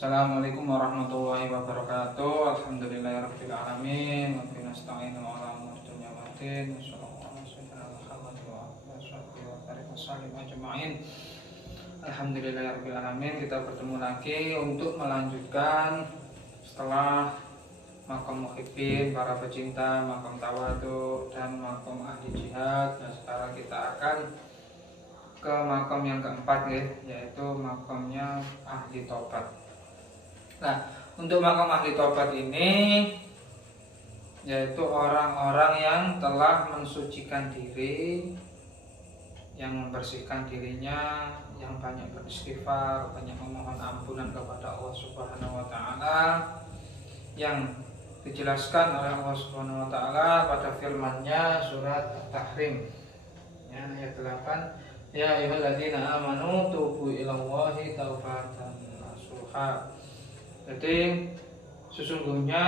Assalamualaikum warahmatullahi wabarakatuh. Alhamdulillahirabbil alamin. Wa bihi nasta'inu 'ala umuri dunya waddin. Wassallallahu ajma'in. Alhamdulillahirabbil alamin. Kita bertemu lagi untuk melanjutkan setelah makom muhibbin, para pecinta, makom tawadhu dan makom ahli jihad. Nah, sekarang kita akan ke makom yang keempat ya, yaitu makomnya ahli tobat. Nah, untuk makom ahli tobat ini yaitu orang-orang yang telah mensucikan diri, yang membersihkan dirinya, yang banyak beristighfar, banyak memohon ampunan kepada Allah Subhanahu wa taala, yang dijelaskan oleh Allah Subhanahu wa taala pada firman-Nya surat At-Tahrim ya, ayat 8. Ya ayyuhalladzina amanu tubu ilallahi taubatan nasuha. Jadi sesungguhnya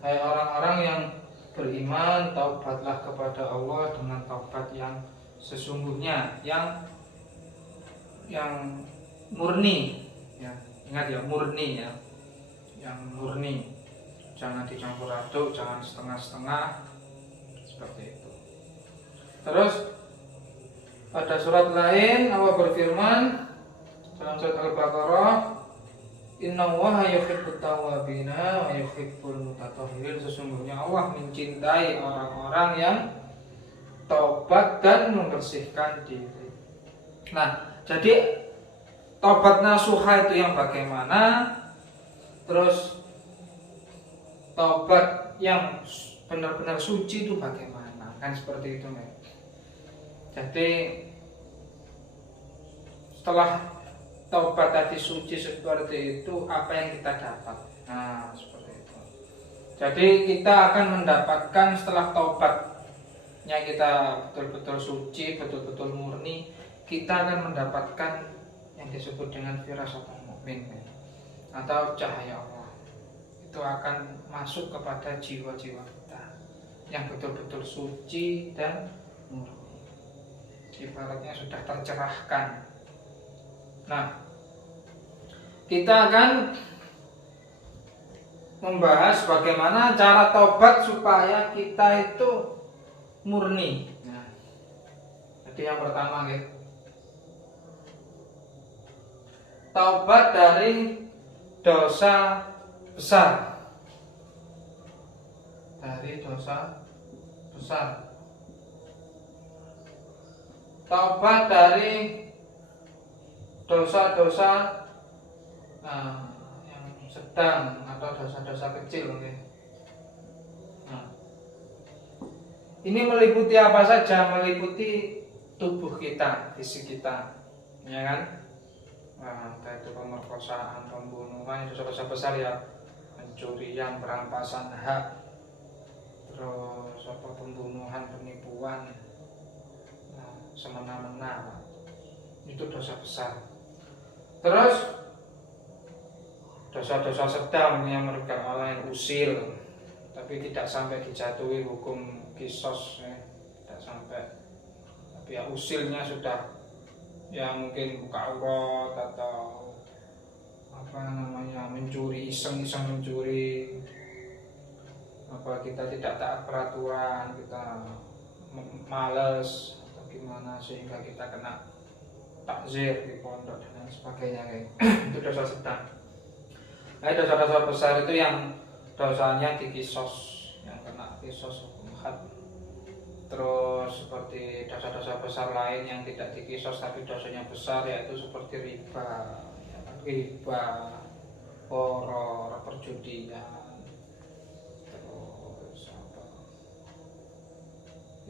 hai orang-orang yang beriman, taubatlah kepada Allah dengan taubat yang sesungguhnya, yang murni ya. Ingat ya, murni ya. Yang murni. Jangan dicampur aduk, jangan setengah-setengah seperti itu. Terus pada surat lain Allah berfirman dalam surat Al-Baqarah, Innallaha yuhibbut tawwabina wa yuhibbul mutatahhirin. Sesungguhnya Allah mencintai orang-orang yang taubat dan membersihkan diri. Nah, jadi taubat nasuha itu yang bagaimana? Terus taubat yang benar-benar suci itu bagaimana? Kan seperti itu, Mek. Jadi setelah taubat tadi suci seperti itu, apa yang kita dapat? Nah, seperti itu. Jadi kita akan mendapatkan setelah taubatnya kita betul-betul suci, betul-betul murni, kita akan mendapatkan yang disebut dengan firasatul mukmin atau cahaya Allah. Itu akan masuk kepada jiwa-jiwa kita yang betul-betul suci dan murni. Ibaratnya sudah tercerahkan. Nah, kita akan membahas bagaimana cara taubat supaya kita itu murni. Nah, jadi yang pertama ya, taubat dari dosa besar. Dari dosa besar. Taubat dari dosa-dosa yang sedang atau dosa-dosa kecil. Nah, ini meliputi apa saja? Meliputi tubuh kita, fisik kita, ya kan? Nah, itu pemerkosaan, pembunuhan, dosa-dosa besar ya, pencurian, perampasan hak, terus pembunuhan, penipuan, semena-mena, itu dosa besar. Terus dosa-dosa sedang yang merugikan orang lain, usil, tapi tidak sampai dijatuhi hukum kisos ya. Tidak sampai, tapi ya usilnya sudah ya mungkin buka aurat atau mencuri, iseng-iseng mencuri, apa kita tidak taat peraturan, kita males gimana sehingga kita kena takzir di pondok dan sebagainya itu dosa sedang. Nah, dosa-dosa besar itu yang dosanya dikisos, yang kena kisos hukum had. Terus seperti dosa-dosa besar lain yang tidak dikisos tapi dosanya besar, yaitu seperti riba, horor, perjudian,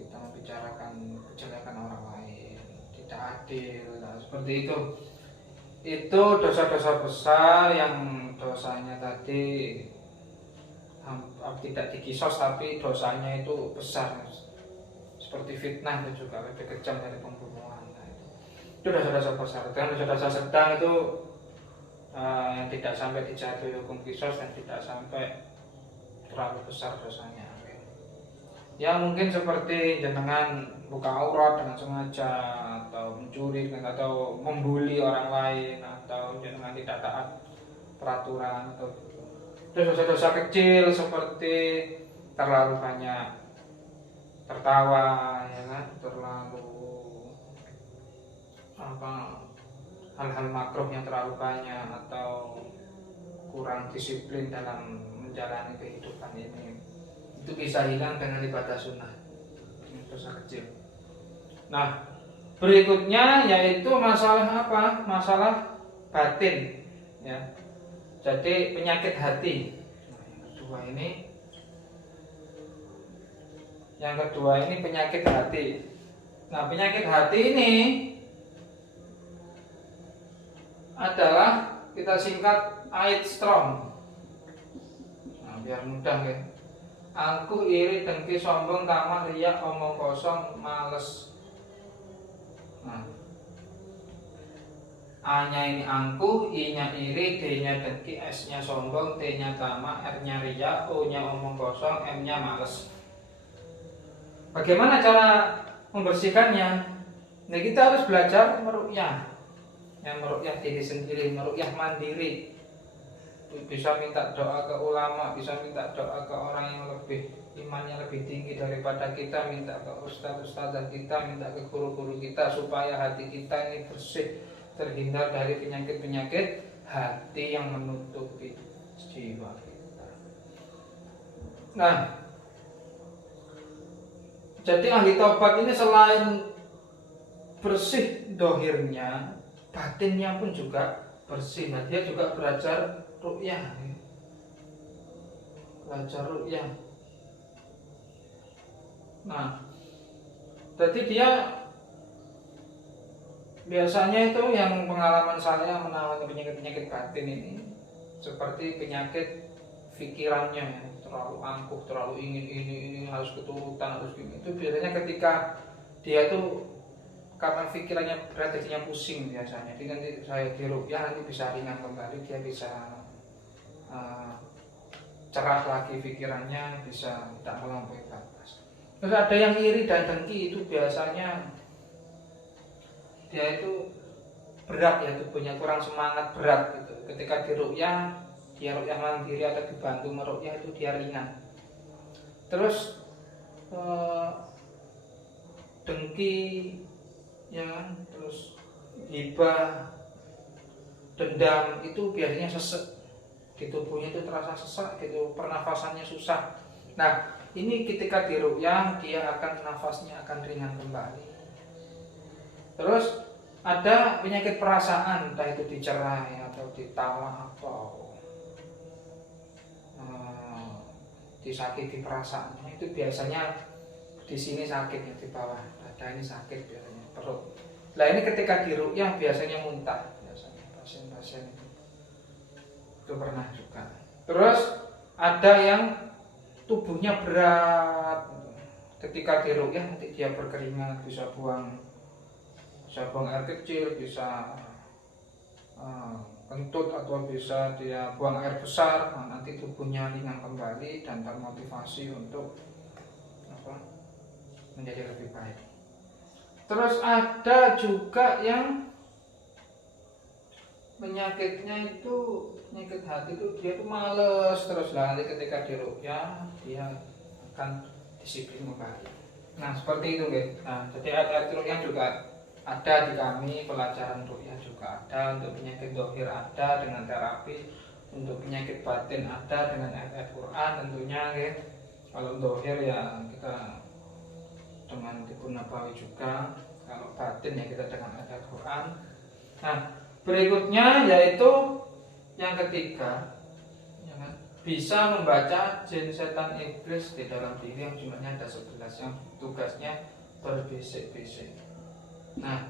kita membicarakan kejelekan orang lain, tidak adil, nah, seperti itu. Itu dosa-dosa besar yang dosanya tadi tidak dikisos tapi dosanya itu besar, seperti fitnah itu juga lebih kejam dari pembunuhan. Nah, itu dosa-dosa besar. Dan dosa-dosa sedang itu yang tidak sampai dijatuhi hukum kisos dan tidak sampai terlalu besar dosanya. Ya mungkin seperti jenengan buka aurat dengan sengaja, atau mencuri atau membuli orang lain, atau jenengan tidak taat peraturan atau dosa-dosa kecil seperti terlalu banyak tertawa, ya kan, terlalu hal-hal makruh yang terlalu banyak atau kurang disiplin dalam menjalani kehidupan ini, itu bisa hilang dengan ibadah sunnah, dosa kecil. Nah, berikutnya yaitu masalah apa? Masalah batin, ya. Jadi penyakit hati. Yang kedua ini penyakit hati. Nah, penyakit hati ini adalah kita singkat ait strong. Nah, biar mudah ya. Angkuh, iri, dengki, sombong, tamak, riak, omong kosong, males. Nah, A-nya ini angkuh, I-nya iri, D-nya dengki, S-nya sombong, T-nya tamak, R-nya riak, O-nya omong kosong, M-nya males. Bagaimana cara membersihkannya? Nah, kita harus belajar meruqyah. Yang meruqyah diri sendiri, meruqyah mandiri. Bisa minta doa ke ulama, bisa minta doa ke orang yang lebih imannya lebih tinggi daripada kita, minta ke ustaz-ustazah kita, minta ke guru-guru kita supaya hati kita ini bersih, terhindar dari penyakit-penyakit hati yang menutupi jiwa kita. Nah, jadi ahli taubat ini selain bersih dohirnya, batinnya pun juga bersih. Nah, dia juga belajar ruqyah, belajar ruqyah. Nah, jadi dia biasanya itu yang pengalaman saya menangani penyakit-penyakit batin ini seperti penyakit pikirannya, terlalu angkuh, terlalu ingin ini harus keturutan, harus gini. Itu biasanya ketika dia tuh karena pikirannya berat jadinya pusing biasanya. Jadi nanti saya diruqyah nanti bisa ringan kembali, dia bisa cerah lagi pikirannya, bisa tidak melampaui batas. Terus ada yang iri dan dengki, itu biasanya dia itu berat ya, tubuhnya kurang semangat, berat gitu. Ketika diruqyah, dia ruqyah mandiri atau dibantu meruqyah, itu dia ringan. Terus dengki ya, terus hibah, dendam, itu biasanya sesek di tubuhnya, itu terasa sesak gitu, pernafasannya susah. Nah, ini ketika diruqyah dia akan nafasnya akan ringan kembali. Terus ada penyakit perasaan, entah itu dicerai atau ditalak atau disakiti perasaannya, itu biasanya di sini sakit ya, di bawah dada ini sakit biasanya, perut. Nah, ini ketika diruqyah biasanya muntah, biasanya pasien-pasien itu pernah juga. Terus ada yang tubuhnya berat, ketika diruqyah nanti dia berkeringat, bisa buang air kecil, bisa kentut atau bisa dia buang air besar. Nah, nanti tubuhnya ringan kembali dan termotivasi untuk menjadi lebih baik. Terus ada juga yang penyakitnya itu, penyakit hati itu dia tuh males terus, nanti ketika diruqyah dia akan disiplin kembali. Nah, seperti itu guys. Nah, jadi ayat ruqyah juga ada di kami, pelajaran ruqyah juga ada, untuk penyakit dohir ada dengan terapi, untuk penyakit batin ada dengan ayat Quran tentunya guys. Kalau dohir ya kita dengan tipu nabawi juga, kalau batin ya kita dengan ayat Quran. Nah, berikutnya yaitu yang ketiga, ya kan? Bisa membaca jin, setan, iblis di dalam diri yang jumlahnya ada 11 yang tugasnya berbisik-bisik. Nah,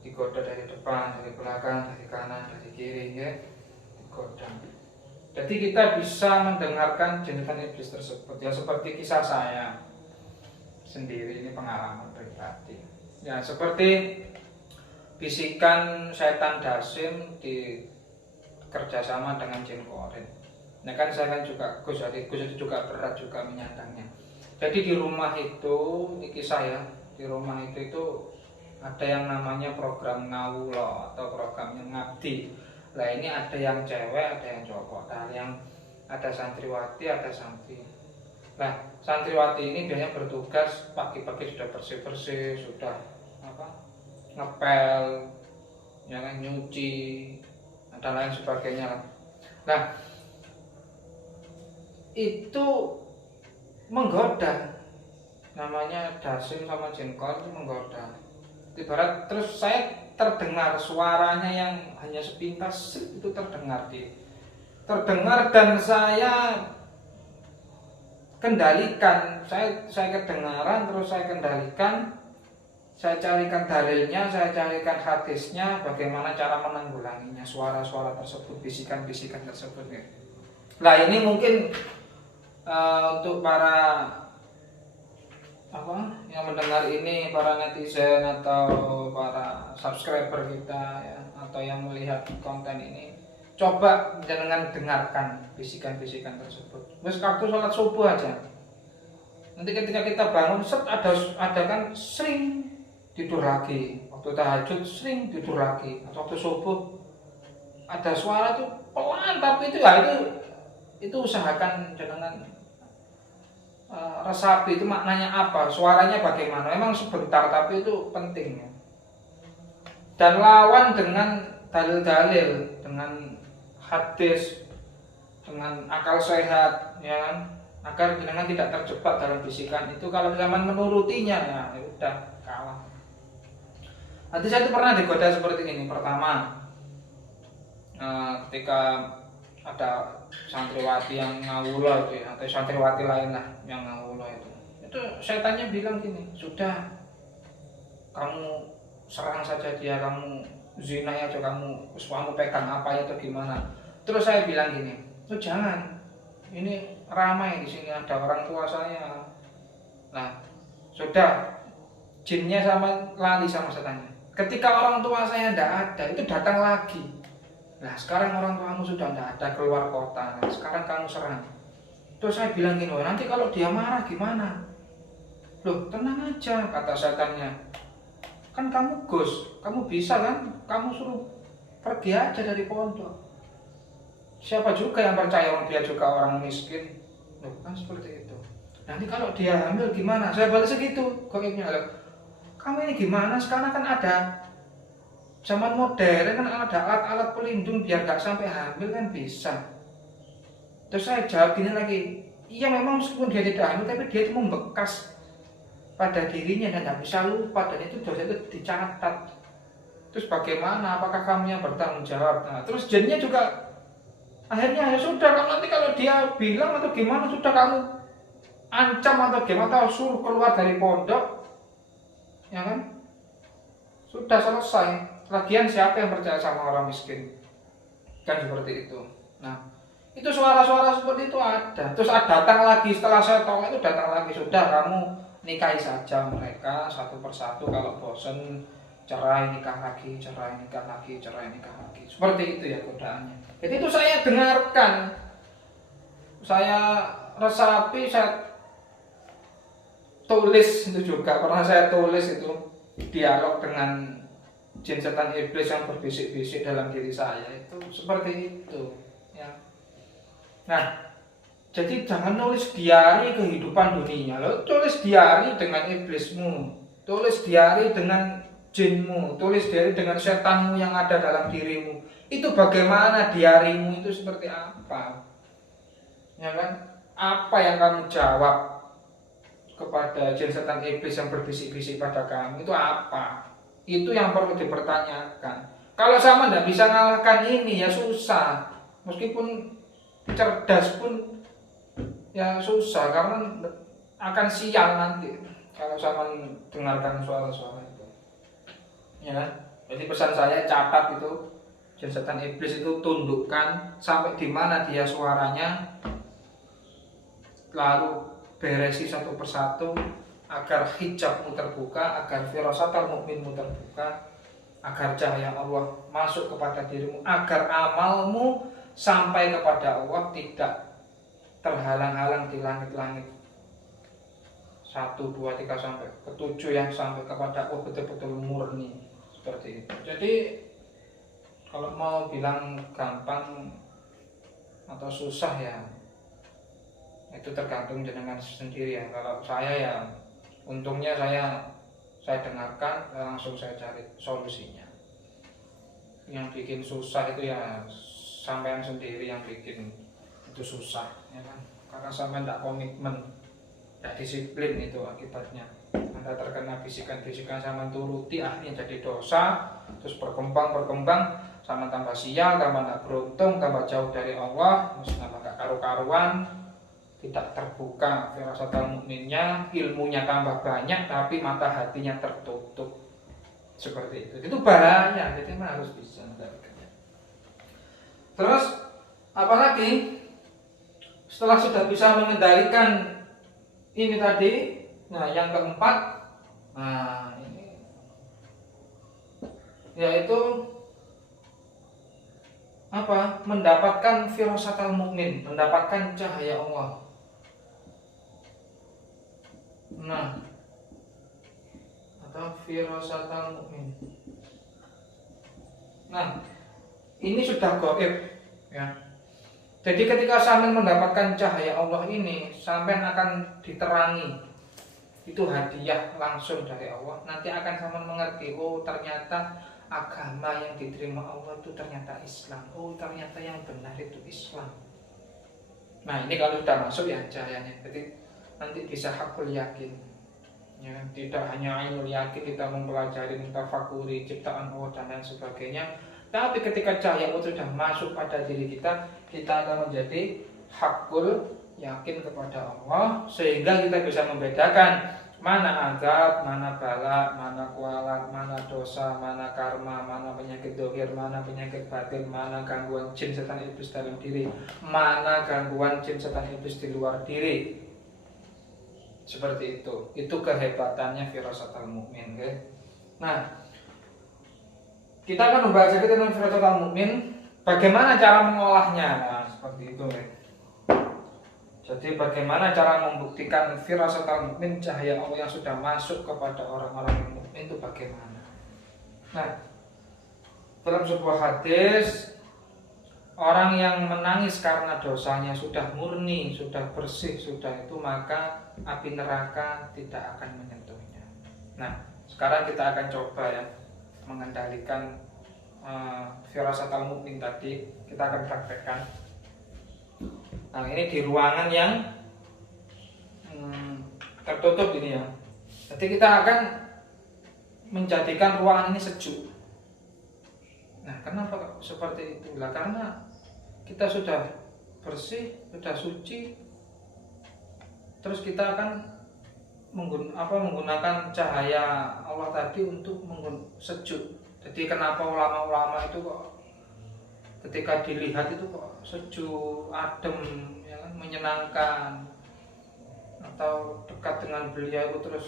digoda dari depan, dari belakang, dari kanan, dari kiri, ya, digoda. Jadi kita bisa mendengarkan jin, setan, iblis tersebut. Ya, seperti kisah saya sendiri, ini pengalaman pribadi. Ya, seperti bisikan setan dasim di kerjasama dengan jin korin. Nah, kan saya kan juga Gus itu juga berat juga menyandangnya. Jadi di rumah itu, ini kisah ya, di rumah itu ada yang namanya program ngawulo atau program yang ngabdi. Lah ini ada yang cewek, ada yang cowok, ada santriwati, ada santri. Nah, santriwati ini biasanya bertugas pagi-pagi sudah bersih-bersih, sudah ngepel, ya kan, nyuci, dan lain sebagainya lah. Nah, itu menggoda, namanya dasim sama jengkol itu menggoda. Ibarat terus saya terdengar suaranya yang hanya sepintas itu terdengar dan saya kendalikan, saya kedengaran, terus saya kendalikan, saya carikan dalilnya, saya carikan hadisnya, bagaimana cara menanggulanginya suara-suara tersebut, bisikan-bisikan tersebut. Nah ini mungkin untuk para yang mendengar ini, para netizen atau para subscriber kita ya, atau yang melihat konten ini, coba jangan dengarkan bisikan-bisikan tersebut. Terus waktu sholat subuh aja, nanti ketika kita bangun ada kan sering tidur lagi, waktu tahajud sering tidur lagi, atau waktu subuh ada suara tuh pelan, tapi itu usahakan jangan resapi. Itu maknanya apa, suaranya bagaimana, memang sebentar tapi itu penting ya. Dan lawan dengan dalil-dalil, dengan hadis, dengan akal sehat, ya kan, agar jangan tidak terjebak dalam bisikan itu. Kalau zaman menurutinya ya udah kalah. Nanti saya itu pernah digoda seperti ini. Pertama, ketika ada santriwati yang ngawula itu ya, atau santriwati lain lah yang ngawula itu setannya bilang gini, sudah kamu serang saja dia, kamu zina aja, kamu pegang apa atau gimana. Terus saya bilang gini, jangan, ini ramai di sini, ada orang tua saya. Nah sudah, jinnya sama lali sama setannya. Ketika orang tua saya tidak ada, itu datang lagi. Nah sekarang orang tuamu sudah tidak ada, keluar kota. Nah, sekarang kamu serang. Terus saya bilang gini, nanti kalau dia marah gimana? Loh tenang aja, kata setannya. Kan kamu Gus, kamu bisa kan? Kamu suruh pergi aja dari pondok. Siapa juga yang percaya dia juga orang miskin? Loh kan seperti itu. Nanti kalau dia hamil gimana? Saya balas segitu. Goibnya, kamu ini gimana? Sekarang kan ada zaman modern, kan ada alat-alat pelindung biar gak sampai hamil kan bisa. Terus saya jawab gini lagi, iya memang meskipun dia tidak hamil, tapi dia itu membekas pada dirinya dan tidak bisa lupa, dan itu dosa itu dicatat. Terus bagaimana? Apakah kamu yang bertanggung jawab? Nah, terus jinnya juga akhirnya ya sudah, nanti kalau dia bilang atau gimana, sudah kamu ancam atau gimana, atau suruh keluar dari pondok, ya kan? Sudah selesai. Lagian siapa yang percaya sama orang miskin? Kan seperti itu. Nah, itu suara-suara seperti itu ada. Terus datang lagi, setelah saya tahu itu datang lagi, sudah kamu nikahi saja mereka satu persatu, kalau bosen cerai nikah lagi, cerai nikah lagi, cerai nikah lagi. Seperti itu ya godaannya. Jadi itu saya dengarkan, saya resapi, saya tulis itu juga, pernah saya tulis itu dialog dengan jin setan iblis yang berbisik-bisik dalam diri saya, itu seperti itu ya. Nah, jadi jangan nulis diari kehidupan dunia, lo tulis diari dengan iblismu, tulis diari dengan jinmu, tulis diari dengan setanmu yang ada dalam dirimu. Itu bagaimana diarimu itu seperti apa, ya kan? Apa yang kamu jawab kepada jin setan iblis yang berbisik-bisik pada kamu itu apa? Itu yang perlu dipertanyakan. Kalau sama tidak bisa ngalahkan ini ya susah. Meskipun cerdas pun ya susah, karena akan sial nanti kalau sama dengarkan suara-suara itu. Ya kan? Jadi pesan saya, catat itu jin setan iblis itu, tundukkan sampai di mana dia suaranya, lalu beresi satu persatu agar hijabmu terbuka, agar firasatul mukminmu terbuka, agar cahaya Allah masuk kepada dirimu, agar amalmu sampai kepada Allah tidak terhalang-halang di langit-langit 1, 2, 3 sampai ke 7 yang sampai kepada Allah betul-betul murni seperti itu. Jadi Kalau mau bilang gampang atau susah ya itu tergantung jenengan sendiri ya. Kalau saya ya untungnya saya dengarkan langsung saya cari solusinya. Yang bikin susah itu ya sampean sendiri yang bikin itu susah ya kan, karena sampean tidak komitmen, tidak disiplin, itu akibatnya Anda terkena bisikan-bisikan sampean turuti, akhirnya jadi dosa, terus berkembang sama tambah sial, tambah tidak beruntung, tambah jauh dari Allah, terus tambah gak karu-karuan, tidak terbuka firasatul mukminnya, ilmunya tambah banyak tapi mata hatinya tertutup. Seperti itu bahaya, jadi memang harus bisa mengendalikannya. Terus apalagi setelah sudah bisa mengendalikan ini tadi, nah yang keempat, nah ini yaitu apa? Mendapatkan firasatul mukmin, mendapatkan cahaya Allah. Nah, atau firasatul mukmin. Nah, ini sudah gaib ya. Jadi ketika sampean mendapatkan cahaya Allah ini, sampean akan diterangi. Itu hadiah langsung dari Allah. Nanti akan sampean mengerti, oh ternyata agama yang diterima Allah itu ternyata Islam. Oh ternyata yang benar itu Islam. Nah, ini kalau sudah masuk ya cahayanya. Jadi nanti bisa hakul yakin. Ya, tidak hanya ainul yakin kita mempelajari, mentafakuri ciptaan Allah dan lain sebagainya, tapi ketika cahaya Allah sudah masuk pada diri kita, kita akan menjadi hakul yakin kepada Allah, sehingga kita bisa membedakan mana azab, mana bala, mana kualat, mana dosa, mana karma, mana penyakit dohir, mana penyakit batin, mana gangguan jin setan iblis dalam diri, mana gangguan jin setan iblis di luar diri. Seperti itu kehebatannya firasatul mukmin, okay? Nah, kita akan membahas tentang firasatul mukmin, bagaimana cara mengolahnya. Nah, seperti itu, okay? Jadi bagaimana cara membuktikan firasatul mukmin, cahaya Allah yang sudah masuk kepada orang-orang yang mukmin itu bagaimana? Nah, dalam sebuah hadis, orang yang menangis karena dosanya sudah murni, sudah bersih, sudah itu, maka api neraka tidak akan menyentuhnya. Nah, sekarang kita akan coba ya mengendalikan firasatul mukmin tadi. Kita akan praktekkan. Nah, ini di ruangan yang tertutup ini ya. Jadi kita akan menjadikan ruangan ini sejuk. Nah, kenapa seperti itu? Lah karena kita sudah bersih, sudah suci, terus kita akan menggunakan cahaya Allah tadi untuk sejuk. Jadi kenapa ulama-ulama itu kok ketika dilihat itu kok sejuk, adem, ya kan, menyenangkan, atau dekat dengan beliau itu terus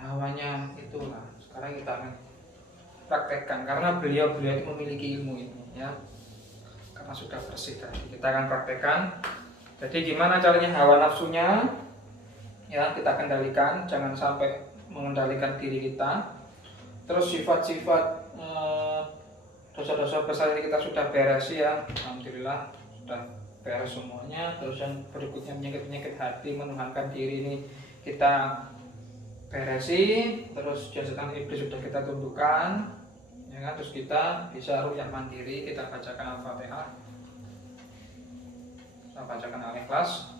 hawanya itulah. Sekarang kita akan praktekkan karena beliau itu memiliki ilmu ini ya. Karena sudah bersih tadi, kita akan praktekkan. Jadi gimana caranya hawa nafsunya ya kita kendalikan, jangan sampai mengendalikan diri kita. Terus sifat-sifat dosa-dosa besar ini kita sudah beres ya, alhamdulillah sudah beres semuanya. Terus yang berikutnya penyakit-penyakit hati, menuhankan diri ini kita beresi. Terus setan iblis sudah kita tundukkan ya kan. Terus kita bisa ruqyah mandiri, kita bacakan Al-Fatihah, kita bacakan Al-Ikhlas,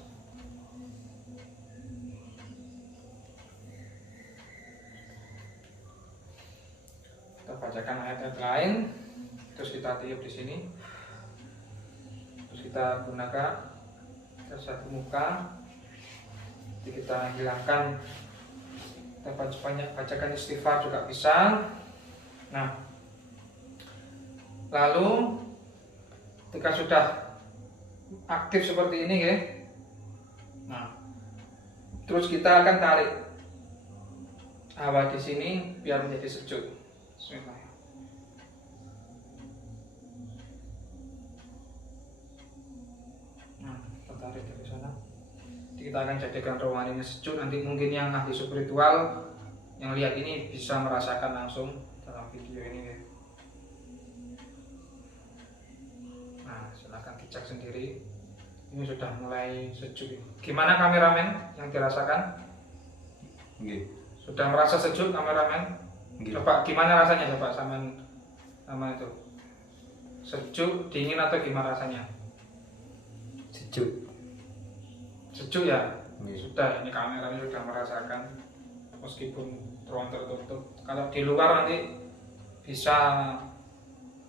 kita bacakan ayat-ayat lain, terus kita tiup di sini, terus kita gunakan satu muka, jadi kita hilangkan, kita bacakan istighfar juga bisa. Nah, lalu ketika sudah aktif seperti ini ya, nah terus kita akan tarik hawa di sini biar menjadi sejuk. Bismillah. Nah, kita tarik dari sana. Jadi kita akan jadikan ruangan ini sejuk. Nanti mungkin yang ahli spiritual yang lihat ini bisa merasakan langsung dalam video ini ya. akan dicek sendiri. Ini sudah mulai sejuk. Gimana kameramen yang dirasakan? Sudah merasa sejuk kameramen? Coba gimana rasanya coba sama itu? Sejuk, dingin atau gimana rasanya? Sejuk. Sejuk ya? Sudah, ini kameranya sudah merasakan meskipun ruang tertutup. Kalau di luar nanti bisa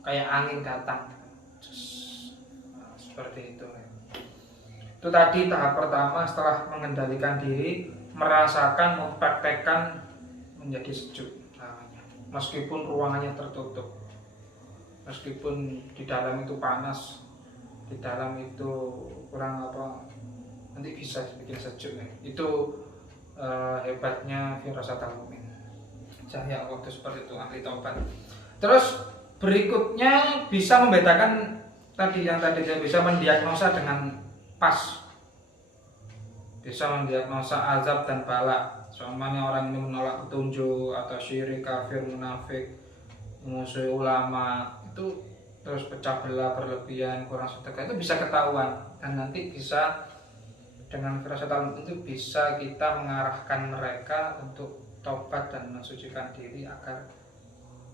kayak angin datang. Nah, seperti itu. Itu tadi tahap pertama setelah mengendalikan diri, merasakan, mempraktekkan menjadi sejuk. Meskipun ruangannya tertutup, meskipun di dalam itu panas, di dalam itu kurang apa, nanti bisa bikin sejuk ya. Itu hebatnya Firasatal Mukmin. Cahaya Allah itu seperti itu, ahli taubat. Terus berikutnya bisa membedakan tadi dia bisa mendiagnosa dengan pas, bisa mendiagnosa azab dan bala. Soalnya orang ini menolak petunjuk atau syirik, kafir, munafik, musuh ulama, itu terus pecah belah, berlebihan, kurang sedekah, itu bisa ketahuan. Dan nanti bisa dengan Firasatal Mukmin itu bisa kita mengarahkan mereka untuk taubat dan mensucikan diri agar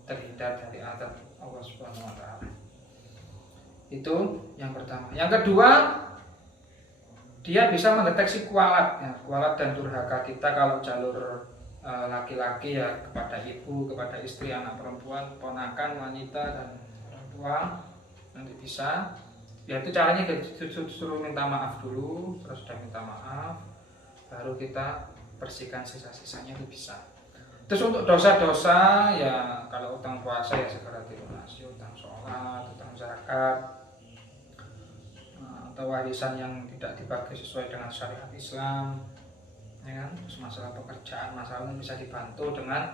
terhindar dari azab Allah Subhanahu wa taala. Itu yang pertama. Yang kedua, dia bisa mendeteksi kualat, ya, kualat dan durhaka kita kalau jalur laki-laki ya kepada ibu, kepada istri, anak perempuan, ponakan, wanita dan orang tua, nanti bisa. Ya itu caranya suruh minta maaf dulu, terus sudah minta maaf, baru kita bersihkan sisa-sisanya itu bisa. Terus untuk dosa-dosa ya kalau utang puasa ya segera dilunasi, utang sholat, utang zakat, atau warisan yang tidak dibagi sesuai dengan syariat Islam, ya kan? Terus masalah pekerjaan, masalah bisa dibantu dengan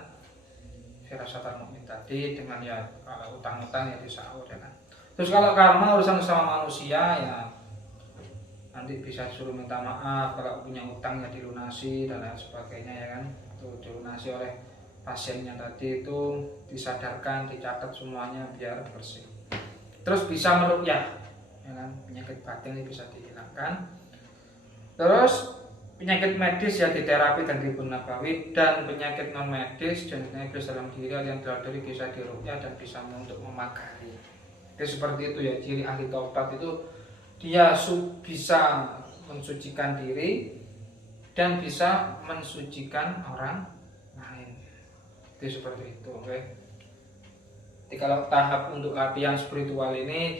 Firasatal Mukmin tadi, dengan ya kalau utang-utang ya disaur, ya kan? Terus kalau karma urusan sama manusia ya nanti bisa disuruh minta maaf, kalau punya utang ya dilunasi dan lain sebagainya, ya kan? Itu dilunasi oleh pasiennya tadi, itu disadarkan, dicatat semuanya biar bersih. Terus bisa meruqyah, ya kan? Penyakit batin ini bisa dihilangkan. Terus penyakit medis ya diterapi dan Tibun Nabawi, dan penyakit non medis dan penyakit dalam diri yang diri bisa diruqyah dan bisa untuk memagari. Jadi seperti itu ya, ciri ahli taubat itu dia bisa mensucikan diri dan bisa mensucikan orang lain. Itu seperti itu, oke. Jadi kalau tahap untuk latihan spiritual ini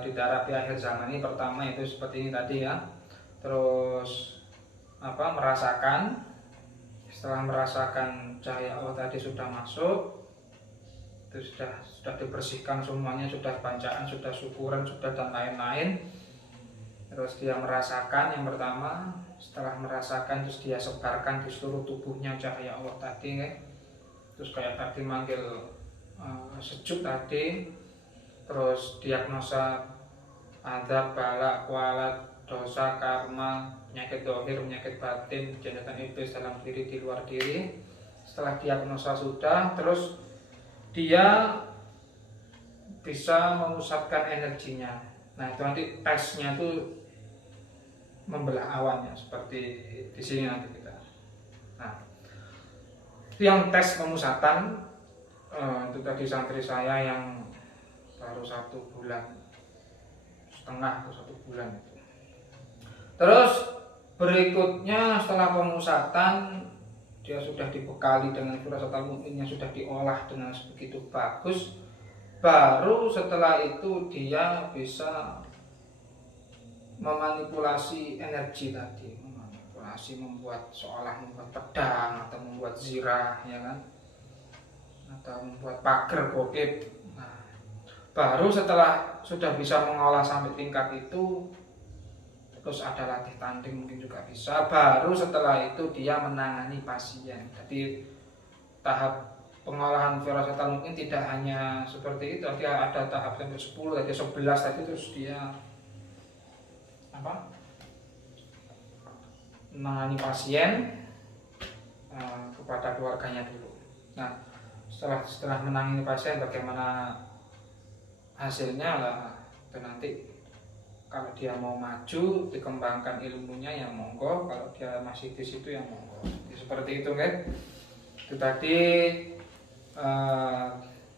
di terapi akhir zaman ini, pertama itu seperti ini tadi ya. Terus merasakan, setelah merasakan cahaya Allah tadi sudah masuk, itu sudah dibersihkan semuanya, sudah bacaan, sudah syukuran, sudah dan lain-lain. Terus dia merasakan yang pertama, setelah merasakan terus dia sebarkan di seluruh tubuhnya cahaya Allah tadi, ya. Terus kayak tadi manggil sejuk tadi. Terus diagnosa azab, bala, kualat, dosa, karma, penyakit dohir, penyakit batin, jenatan iblis dalam diri, di luar diri. Setelah diagnosa sudah, terus dia bisa memusatkan energinya. Nah itu nanti tesnya itu membelah awannya seperti di sini nanti kita. Nah itu yang tes pemusatan, itu tadi santri saya yang baru 1,5 bulan atau 1 bulan itu. Terus berikutnya setelah pemusatan dia sudah dibekali dengan Firasatal Mukmin yang sudah diolah dengan begitu bagus, baru setelah itu dia bisa memanipulasi energi tadi, membuat seolah membuat pedang atau membuat zirah, ya kan, atau membuat pagar gokip. Baru setelah sudah bisa mengolah sampai tingkat itu, terus ada latih tanding mungkin juga bisa. Baru setelah itu dia menangani pasien. Jadi tahap pengolahan Firasatal Mukmin tidak hanya seperti itu. Dia ada tahap sampai 10, tadi 11 tadi, terus dia menangani pasien kepada keluarganya dulu. Nah setelah menangani pasien bagaimana hasilnya lah, itu nanti kalau dia mau maju dikembangkan ilmunya ya monggo, kalau dia masih di situ ya monggo. Jadi seperti itu kan. Itu tadi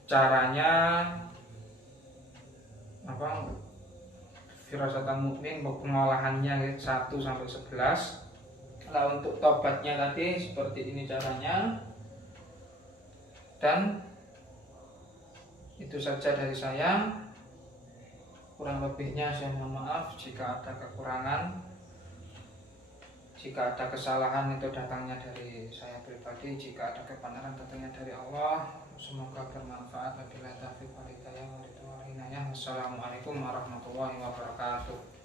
caranya apa, firasatan mukmin, pengolahannya 1 sampai 11. Lah untuk tobatnya tadi seperti ini caranya. Dan itu saja dari saya. Kurang lebihnya saya mohon maaf jika ada kekurangan. Jika ada kesalahan itu datangnya dari saya pribadi, jika ada kebenaran datangnya dari Allah. Semoga bermanfaat. Wabillahi taufiq wal hidayah. Wassalamualaikum warahmatullahi wabarakatuh.